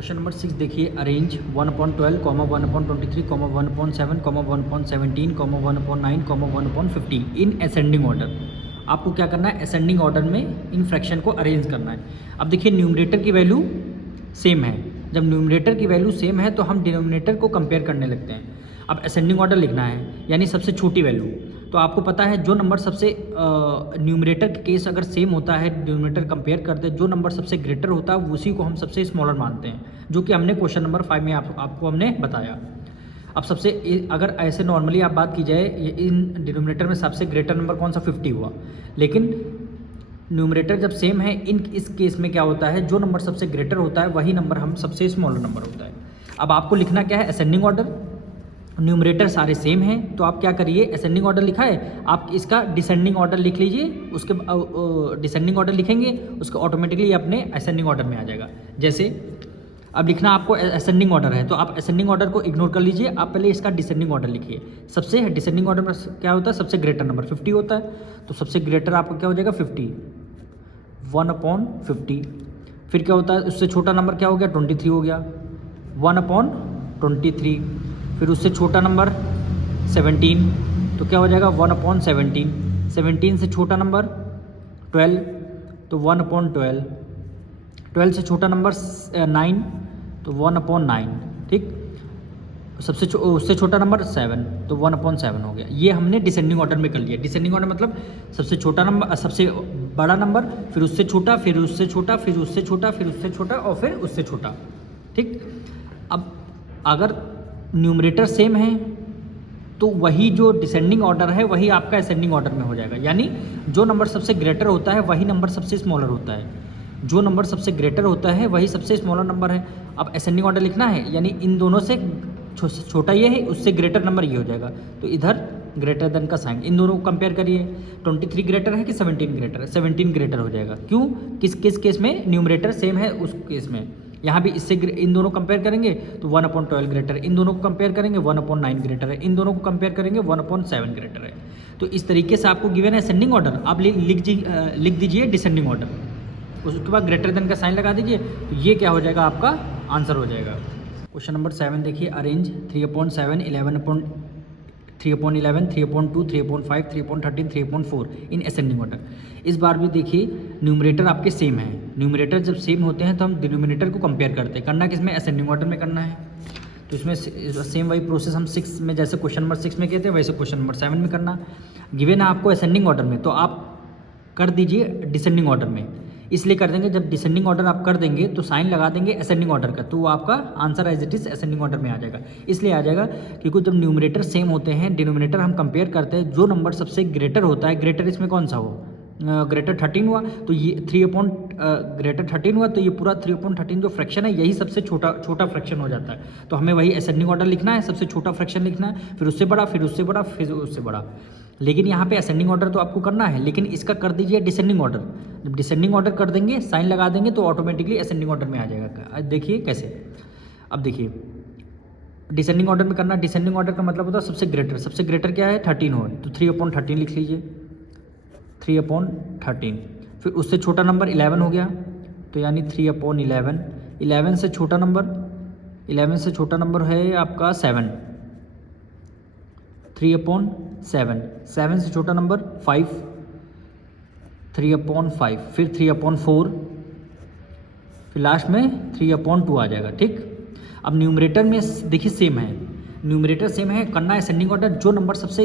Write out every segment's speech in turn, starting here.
Question number 6 देखिए, arrange 1/12, 1/23, 1/7, 1/17, 1/9, 1/15 in ascending order. आपको क्या करना है, असेंडिंग ऑर्डर में इन फ्रैक्शन को अरेंज करना है। अब देखिए न्यूमरेटर की वैल्यू सेम है, जब न्यूमरेटर की वैल्यू सेम है तो हम डिनोमिनेटर को कंपेयर करने लगते हैं। अब असेंडिंग ऑर्डर लिखना है यानी सबसे छोटी वैल्यू। तो आपको पता है जो नंबर सबसे न्यूमरेटर के केस अगर सेम होता है, डिनोमिनेटर कंपेयर करते हैं, जो नंबर सबसे ग्रेटर होता है उसी को हम सबसे स्मॉलर मानते हैं, जो कि हमने क्वेश्चन नंबर 5 में आपको हमने बताया। अब सबसे अगर ऐसे नॉर्मली आप बात की जाए, इन डिनोमिनेटर में सबसे ग्रेटर नंबर कौन सा 50 हुआ, लेकिन न्यूमरेटर जब सेम है इस केस में क्या होता है, जो नंबर सबसे ग्रेटर होता है वही नंबर हम सबसे स्मॉलर नंबर होता है। अब आपको लिखना क्या है, असेंडिंग ऑर्डर। न्यूमरेटर सारे सेम हैं तो आप क्या करिए, असेंडिंग ऑर्डर लिखा है, आप इसका डिसेंडिंग ऑर्डर लिख लीजिए। उसके डिसेंडिंग ऑर्डर लिखेंगे उसके ऑटोमेटिकली अपने असेंडिंग ऑर्डर में आ जाएगा। जैसे अब लिखना आपको असेंडिंग ऑर्डर है तो आप असेंडिंग ऑर्डर को इग्नोर कर लीजिए, आप पहले इसका डिसेंडिंग ऑर्डर लिखिए। सबसे डिसेंडिंग ऑर्डर में क्या होता है, सबसे ग्रेटर नंबर 50 होता है, तो सबसे ग्रेटर आपका क्या हो जाएगा 50, 1/50। फिर क्या होता है, उससे छोटा नंबर क्या हो गया, 23 हो गया, 1/23। फिर उससे छोटा नंबर 17, तो क्या हो जाएगा 1/17। 17 से छोटा नंबर 12, तो 1/12। 12 से छोटा नंबर 9, तो 1/9। ठीक, उससे छोटा नंबर 7, तो 1/7 हो गया। ये हमने डिसेंडिंग ऑर्डर में कर लिया। डिसेंडिंग ऑर्डर मतलब सबसे छोटा नंबर, सबसे बड़ा नंबर, फिर उससे छोटा, फिर उससे छोटा, फिर उससे छोटा, फिर उससे छोटा और फिर उससे छोटा। ठीक, अब अगर न्यूमरेटर सेम है तो वही जो डिसेंडिंग ऑर्डर है वही आपका असेंडिंग ऑर्डर में हो जाएगा। यानी जो नंबर सबसे ग्रेटर होता है वही नंबर सबसे स्मॉलर होता है, जो नंबर सबसे ग्रेटर होता है वही सबसे स्मॉलर नंबर है। अब असेंडिंग ऑर्डर लिखना है यानी इन दोनों से छोटा ये है, उससे ग्रेटर नंबर ये हो जाएगा, तो इधर ग्रेटर देन का साइन, इन दोनों को कंपेयर करिए। 23 ग्रेटर है कि 17 ग्रेटर है, 17 ग्रेटर हो जाएगा। क्यों, किस किस केस में न्यूमरेटर सेम है उस केस में। यहाँ भी इससे इन दोनों कंपेयर करेंगे तो 1/12 ग्रेटर है, इन दोनों को कंपेयर करेंगे 1/9 ग्रेटर है, इन दोनों को कंपेयर करेंगे 1/7 ग्रेटर है। तो इस तरीके से आपको गिवन है असेंडिंग ऑर्डर, आप लिख दीजिए डिसेंडिंग ऑर्डर, उसके बाद ग्रेटर देन का साइन लगा दीजिए, तो ये क्या हो जाएगा, आपका आंसर हो जाएगा। क्वेश्चन नंबर 7 देखिए, अरेंज 3/7, 3/11, 3/2, 3/5, 3/13, 3/4 इन असेंडिंग ऑर्डर। इस बार भी देखिए न्यूमरेटर आपके सेम है। न्यूमरेटर जब सेम होते हैं तो हम डिनोमिनेटर को कंपेयर करते हैं। करना किसमें, असेंडिंग ऑर्डर में करना है। तो इसमें सेम वही प्रोसेस हम 6 में, जैसे क्वेश्चन नंबर 6 में कहते हैं वैसे क्वेश्चन नंबर 7 में करना। गिवन है आपको असेंडिंग ऑर्डर में, तो आप कर दीजिए डिसेंडिंग ऑर्डर में। इसलिए कर देंगे, जब डिसेंडिंग ऑर्डर आप कर देंगे तो साइन लगा देंगे असेंडिंग ऑर्डर का, तो वो आपका answer as it is ascending order में आ जाएगा। इसलिए आ जाएगा क्योंकि जब न्यूमरेटर सेम होते हैं, डिनोमिनेटर हम कंपेयर करते हैं, जो नंबर सबसे ग्रेटर होता है, ग्रेटर इसमें कौन सा हो, ग्रेटर 13 हुआ, तो ये ग्रेटर 13 हुआ, तो ये पूरा 3/13 जो फ्रैक्शन है यही सबसे छोटा फ्रैक्शन हो जाता है। तो हमें वही असेंडिंग ऑर्डर लिखना है, सबसे छोटा फ्रैक्शन लिखना है, फिर उससे बड़ा, फिर उससे बड़ा, फिर उससे बड़ा। लेकिन यहाँ पे असेंडिंग ऑर्डर तो आपको करना है, लेकिन इसका कर दीजिए डिसेंडिंग ऑर्डर। जब डिसेंडिंग ऑर्डर कर देंगे, साइन लगा देंगे, तो ऑटोमेटिकली असेंडिंग ऑर्डर में आ जाएगा। देखिए कैसे, अब देखिए डिसेंडिंग ऑर्डर में करना। डिसेंडिंग ऑर्डर का मतलब होता है सबसे ग्रेटर क्या है, 13 हो, तो 3/13 लिख लीजिए, 3/13। फिर उससे छोटा नंबर 11 हो गया, तो यानी 3/11। 11 से छोटा नंबर है आपका 7, 3/7। 7 से छोटा नंबर 5, 3/5। फिर 3/4, फिर लास्ट में 3/2 आ जाएगा। ठीक, अब न्यूमरेटर में देखिए सेम है, न्यूमरेटर सेम है, करना है असेंडिंग ऑर्डर। जो नंबर सबसे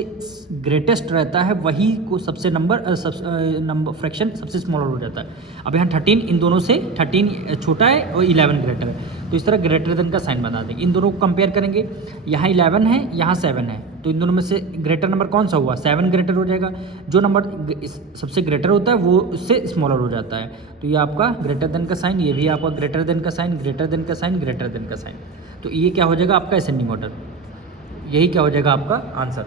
ग्रेटेस्ट रहता है वही को सबसे नंबर फ्रैक्शन सबसे स्मॉलर हो जाता है। अब यहाँ 13, इन दोनों से 13 छोटा है और 11 ग्रेटर है, तो इस तरह ग्रेटर देन का साइन बना देंगे। इन दोनों को कंपेयर करेंगे, यहाँ 11 है, यहाँ 7 है, तो इन दोनों में से ग्रेटर नंबर कौन सा हुआ, 7 ग्रेटर हो जाएगा। जो नंबर सबसे ग्रेटर होता है वो उससे स्मॉलर हो जाता है, तो ये आपका ग्रेटर देन का साइन, ये भी आपका ग्रेटर देन का साइन, ग्रेटर देन का साइन, ग्रेटर देन का साइन। तो ये क्या हो जाएगा आपका असेंडिंग ऑर्डर, यही क्या हो जाएगा आपका आंसर।